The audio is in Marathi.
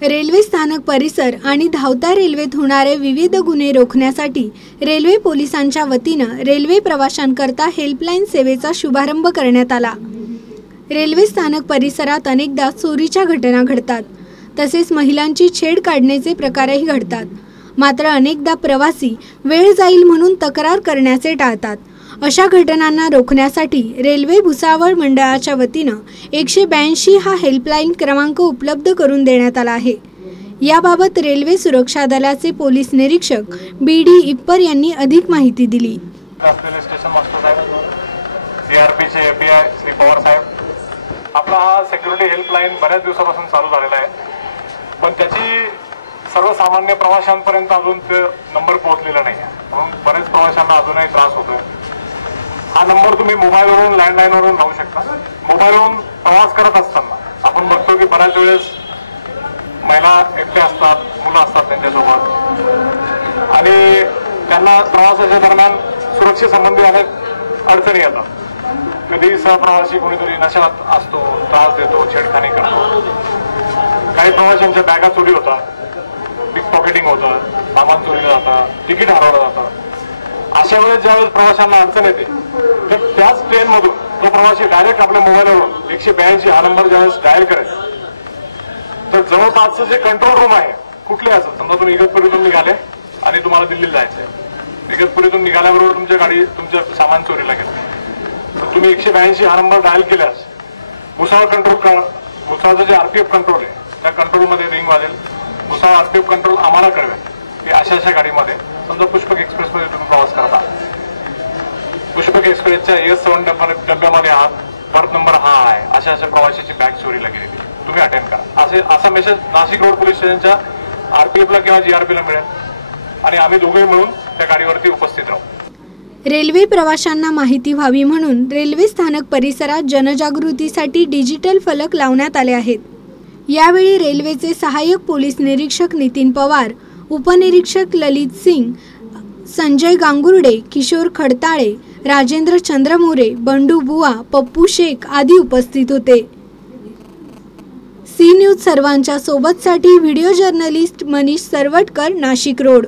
रेल्वे स्थानक परिसर आणि धावत्या रेल्वेत होणारे विविध गुन्हे रोखण्यासाठी रेल्वे पोलिसांच्या वतीनं रेल्वे प्रवाशांकरता हेल्पलाईन सेवेचा शुभारंभ करण्यात आला। रेल्वे स्थानक परिसरात अनेकदा चोरीच्या घटना घडतात, तसेच महिलांची छेड काढण्याचे प्रकारही घडतात। मात्र अनेकदा प्रवासी वेळ जाईल म्हणून तक्रार करण्याचे टाळतात। अशा घटनांना रोखण्यासाठी रेल्वे भुसावळ मंडळाच्या वतीनं 182 हा हेल्पलाईन क्रमांक उपलब्ध करून देण्यात आला आहे। याबाबत रेल्वे सुरक्षा दलाचे पोलीस निरीक्षक BD इप्पर यांनी अधिक माहिती दिली। आपला हा सिक्युरिटी हेल्पलाईन बऱ्याच दिवसापासून चालू झालेला आहे, पण त्याची सर्वसामान्य प्रवाशांपर्यंत अजून ते नंबर पोहोचलेला नाही आहे, म्हणून बरेच प्रवाशांना अजूनही त्रास होतोय। हा नंबर तुम्ही मोबाईलवरून लँडलाईनवरून लावू शकता। मोबाईलवरून प्रवास करत असताना आपण बघतो की बऱ्याच वेळेस महिला एकट्या असतात, मुलं असतात त्यांच्यासोबत, आणि त्यांना प्रवासाच्या दरम्यान सुरक्षेसंबंधी अनेक अडचणी येतात। कधी सहप्रवासी कोणीतरी नशेत असतो, त्रास देतो, छेडखानी करतो, काही प्रवाशांच्या बॅगा चोरी होतात, पिक पॉकेटिंग होतं, सामान चोरीला जातं, तिकीट हरवलं जातं। अशा वेळेस ज्यावेळेस प्रवाशांना अडचण येते तर त्याच ट्रेनमधून तो प्रवासी डायरेक्ट आपल्या मोबाईलवरून 182 हा नंबर ज्यावेळेस डायल करेल तर जवळपासचं जे कंट्रोल रूम आहे कुठले असं, समजा तुम्ही इगतपुरीतून निघाले आणि तुम्हाला दिल्लीला जायचंय, इगतपुरीतून निघाल्याबरोबर तुमच्या गाडी तुमचं सामान चोरीला गेलं तर तुम्ही 182 हा नंबर डायल केल्यास भुसावळ भुसावळचं जे RPF कंट्रोल आहे त्या कंट्रोलमध्ये रिंग वाजेल। भुसावळ RPF कंट्रोल आम्हाला कळवेल की अशा गाडीमध्ये, समजा पुष्पक एक्सप्रेसमध्ये तुम्ही प्रवास करता, पुष्पक एक्सप्रेसच्या S7 डब्यामध्ये आहात, बर्थ नंबर हा आहे, अशा प्रवाशाची बॅग चोरीला गेलेली, तुम्ही अटेंड करा, असा मेसेज नाशिक रोड पोलीस स्टेशनच्या RPFला किंवा GRPला मिळेल आणि आम्ही दोघेही मिळून त्या गाडीवरती उपस्थित राहू। रेल्वे प्रवाशांना माहिती व्हावी म्हणून रेल्वे स्थानक परिसरात जनजागृतीसाठी डिजिटल फलक लावण्यात आले आहेत। यावेळी रेल्वेचे सहाय्यक पोलीस निरीक्षक नितीन पवार, उपनिरीक्षक ललित सिंग, संजय गांगुर्डे, किशोर खडताळे, राजेंद्र चंद्रमोरे, बंडू बुवा, पप्पू शेख आदी उपस्थित होते। सी न्यूज सर्वांच्या सोबतसाठी video journalist Manish Sarwatkar, Nashik road.